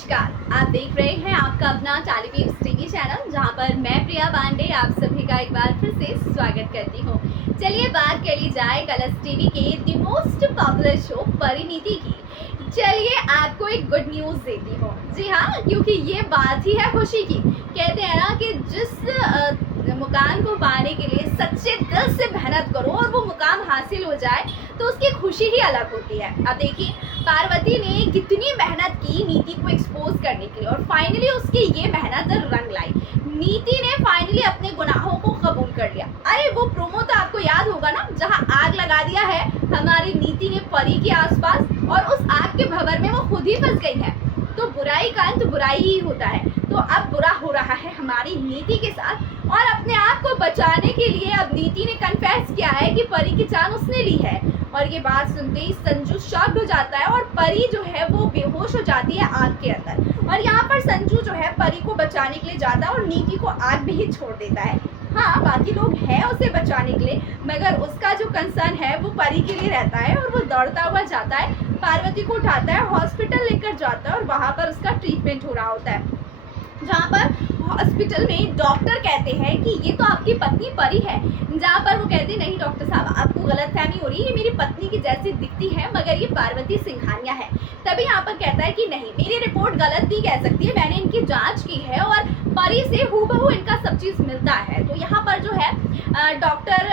नमस्कार, आप देख रहे हैं आपका अपना टेलीवीज टीवी चैनल, जहां पर मैं प्रिया पांडे आप सभी का एक बार फिर से स्वागत करती हूं। चलिए बात कर ली जाए कलर्स टीवी के the most popular show Parineeti की। चलिए आपको एक गुड न्यूज़ देती हूँ। जी हाँ, क्योंकि ये बात ही है खुशी की। कहते हैं ना कि जिस मुकाम को पाने के लिए सच्चे दिल से मेहनत करो और वो मुकाम हासिल हो जाए तो उसकी खुशी ही अलग होती है। अब देखिए, पार्वती ने कितनी मेहनत की नीति को एक्सपोज करने के लिए और फाइनली उसकी ये मेहनत रंग लाई। नीति ने फाइनली अपने गुनाहों को कबूल कर लिया। अरे वो प्रोमो तो आपको याद होगा ना, जहां आग लगा दिया है हमारी नीति ने परी के आसपास और उस आग के भंवर में वो खुद ही फंस गई है। तो बुराई का अंत बुराई ही होता है। तो अब बुरा हो रहा है हमारी नीति के साथ और अपने आप को बचाने के लिए अब नीति ने कन्फेस किया है कि परी की जान उसने ली है। और ये बात सुनते ही संजू शॉक्ड हो जाता है और परी जो है वो बेहोश हो जाती है आग के अंदर। और यहाँ पर संजू जो है परी को बचाने के लिए जाता है और नीति को आग में ही छोड़ देता है। हाँ, बाकी लोग हैं उसे बचाने के लिए, मगर उसका जो कंसर्न है वो परी के लिए रहता है और वो दौड़ता हुआ जाता है, पार्वती को उठाता है, हॉस्पिटल लेकर जाता है और वहाँ पर उसका ट्रीटमेंट हो रहा होता है। जहाँ पर हॉस्पिटल में डॉक्टर कहते हैं कि ये तो आपकी पत्नी परी है, जहाँ पर वो कहते हैं नहीं डॉक्टर साहब, आपको गलतफहमी हो रही है, ये मेरी पत्नी की जैसी दिखती है मगर ये पार्वती सिंघानिया है। तभी यहाँ पर कहता है कि नहीं, मेरी रिपोर्ट गलत नहीं कह सकती है, मैंने इनकी जांच की है और परी से हूबहू इनका सब चीज़ मिलता है। तो यहाँ पर जो है डॉक्टर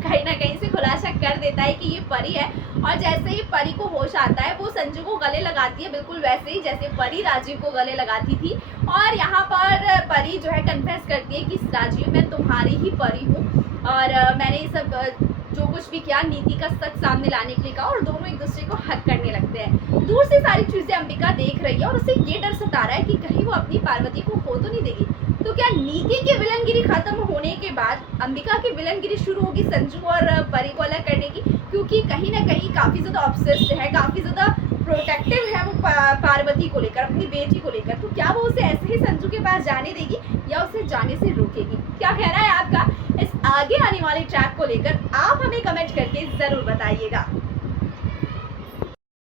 कहीं ना कहीं से खुलासा कर देता है कि ये परी है और जैसे ही परी को होश आता है वो संजू को गले लगाती है, बिल्कुल वैसे ही जैसे परी राजीव को गले लगाती थी। और यहाँ पर परी जो है कन्फेस करती है कि राजीव मैं तुम्हारी ही परी हूँ और मैंने ये सब जो कुछ भी किया नीति का सच सामने लाने के लिए कहा और दोनों एक दूसरे को हक करने लगते हैं। दूर से सारी चीजें अंबिका देख रही है और उसे ये डर सता रहा है कि कहीं वो अपनी पार्वती को खो तो नहीं देगी। तो क्या नीति की विलनगिरी खत्म होने के बाद अंबिका की विलनगिरी शुरू होगी संजू और परी को अलग करने की? क्योंकि कहीं ना कहीं काफी ज्यादा ऑब्सेस्ड है, काफी ज्यादा प्रोटेक्टिव है वो पार्वती को लेकर, अपनी बेटी को लेकर। तो क्या वो उसे ऐसे ही संजू के पास जाने देगी या उसे जाने से रोकेगी? क्या कहना है आपका इस आगे आने वाले ट्रैक को लेकर? आप हमें कमेंट करके जरूर बताइएगा।